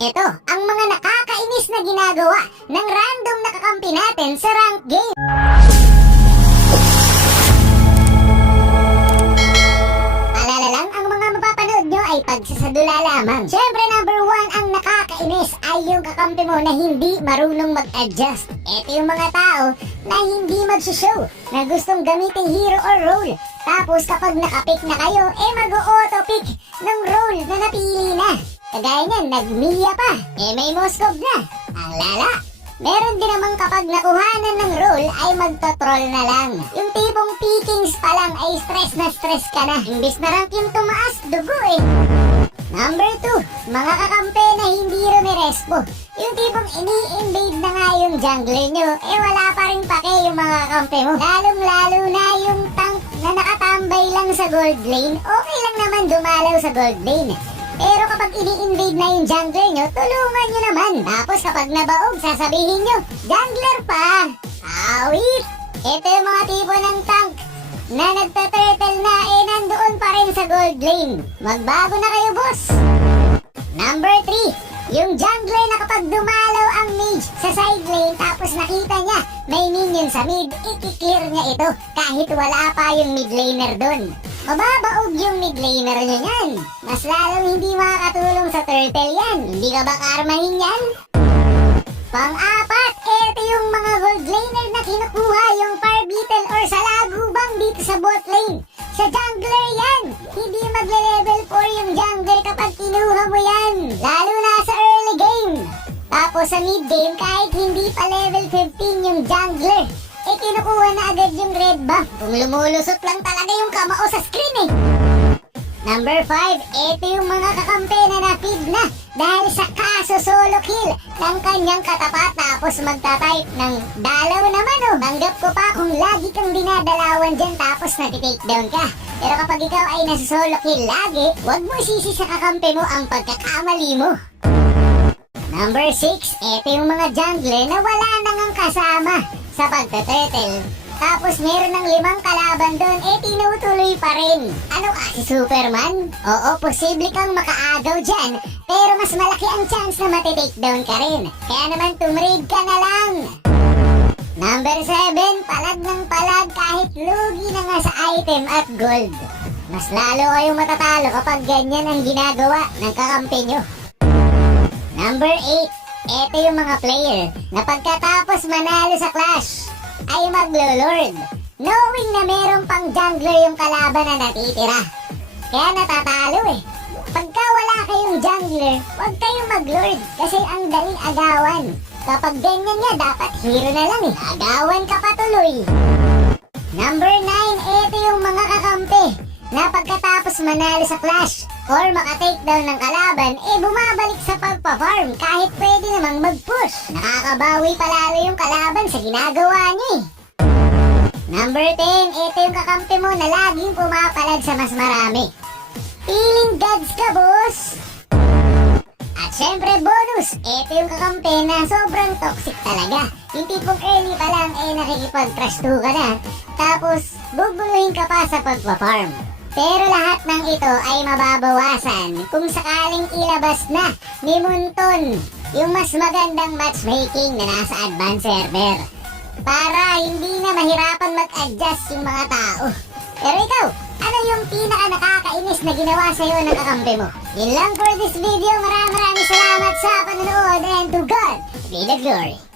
Ito ang mga nakakainis na ginagawa ng random na kakampi natin sa rank game. Alala lang, ang mga mapapanood nyo ay pagsasadula lamang. Siyempre, number 1 ang nakakainis ay yung kakampi mo na hindi marunong mag-adjust. Ito yung mga tao na hindi mag-show, na gustong gamitin hero or role. Tapos kapag nakapick na kayo, mag-auto-pick ng role na napili na. Kagaya niyan, nag-Mia pa, may Moskov na. Ang lala. Meron din namang kapag nakuhanan ng role ay magto-troll na lang. Yung tipong pickings pa lang ay stress na stress ka na. Imbis na rank yung tumaas, dugo eh. Number 2, mga kakampi na hindi rumirespo. Yung tipong ini-invade na nga yung jungler nyo, wala pa rin pake yung mga kakampi mo. Lalong-lalo na yung tank na nakatambay lang sa gold lane, okay lang naman dumalaw sa gold lane. Pero kapag ini-invade na yung jungler nyo, tulungan nyo naman. Tapos kapag nabaog, sasabihin nyo, jungler pa! Awit! Ito yung mga tipo ng tank na nagta-turtle na nandoon pa rin sa gold lane. Magbago na kayo, boss! Number 3, yung jungler na kapag dumalaw ang mage sa side lane tapos nakita niya may minion sa mid, i-clear niya ito kahit wala pa yung mid laner dun. Mababaog yung mid laner niya yan. Mas lalong hindi makakatulong sa turtle yan. Hindi ka ba karmahin yan? Pang-apat, eto yung mga gold laner na kinukuha yung fire beetle or salagubang dito sa bot lane. Sa jungler yan. Hindi magle-level 4 yung jungler kapag kinuha mo yan. Lalo na sa early game. Tapos sa mid game, kahit hindi pa level 15 yung jungler, kinukuha na agad yung red buff. Kung lumulusot lang talaga yung kamao sa screen eh. Number 5, ito yung mga kakampi na na-feed na dahil sa kaso solo kill ng kanyang katapat tapos magta-type ng dalaw naman oh. Tanggap ko pa kung lagi kang dinadalawan dyan tapos nati-take down ka. Pero kapag ikaw ay nasa solo kill lagi, huwag mo sisi sa kakampi mo ang pagkakamali mo. Number 6, ito yung mga jungler na wala nang kasama sa pagta-turtle. Tapos meron ng 5 kalaban doon, tinutuloy pa rin. Ano ka, si Superman? Oo, posible kang makaagaw dyan, pero mas malaki ang chance na matitake-down ka rin. Kaya naman tumraid ka na lang. Number 7, palag ng palag kahit lugi na nga sa item at gold. Mas lalo kayong matatalo kapag ganyan ang ginagawa ng kakampi nyo. Number 8, eto yung mga player na pagkatapos manalo sa clash ay maglo-lord, knowing na merong pang jungler yung kalaban na natitira. Kaya natatalo eh. Pagka wala kayong jungler, huwag kayong mag-lord kasi ang daling agawan. Kapag ganyan nga, dapat hero na lang eh. Agawan ka patuloy. Number 9, ito yung mga kakampi na pagkatapos manalo sa clash or maka-takedown ng kalaban, bumabalik sa pagpa-farm kahit pwede namang mag-push. Nakakabawi palalo yung kalaban sa ginagawa niya eh. Number 10, ito yung kakampi mo na laging pumapalag sa mas marami. Feeling gods ka, boss! At syempre bonus, ito yung kakampi na sobrang toxic talaga. Yung tipong early pa lang nakikipag-trash to ka na, tapos bubuluhin ka pa sa pagpa-farm. Pero lahat ng ito ay mababawasan kung sakaling ilabas na ni Munton yung mas magandang matchmaking na nasa advanced server para hindi na mahirapan mag-adjust yung mga tao. Pero ikaw, ano yung pinaka nakakainis na ginawa sa'yo ng kakampi mo? Yun lang for this video. Maraming salamat sa panonood and to God be the glory.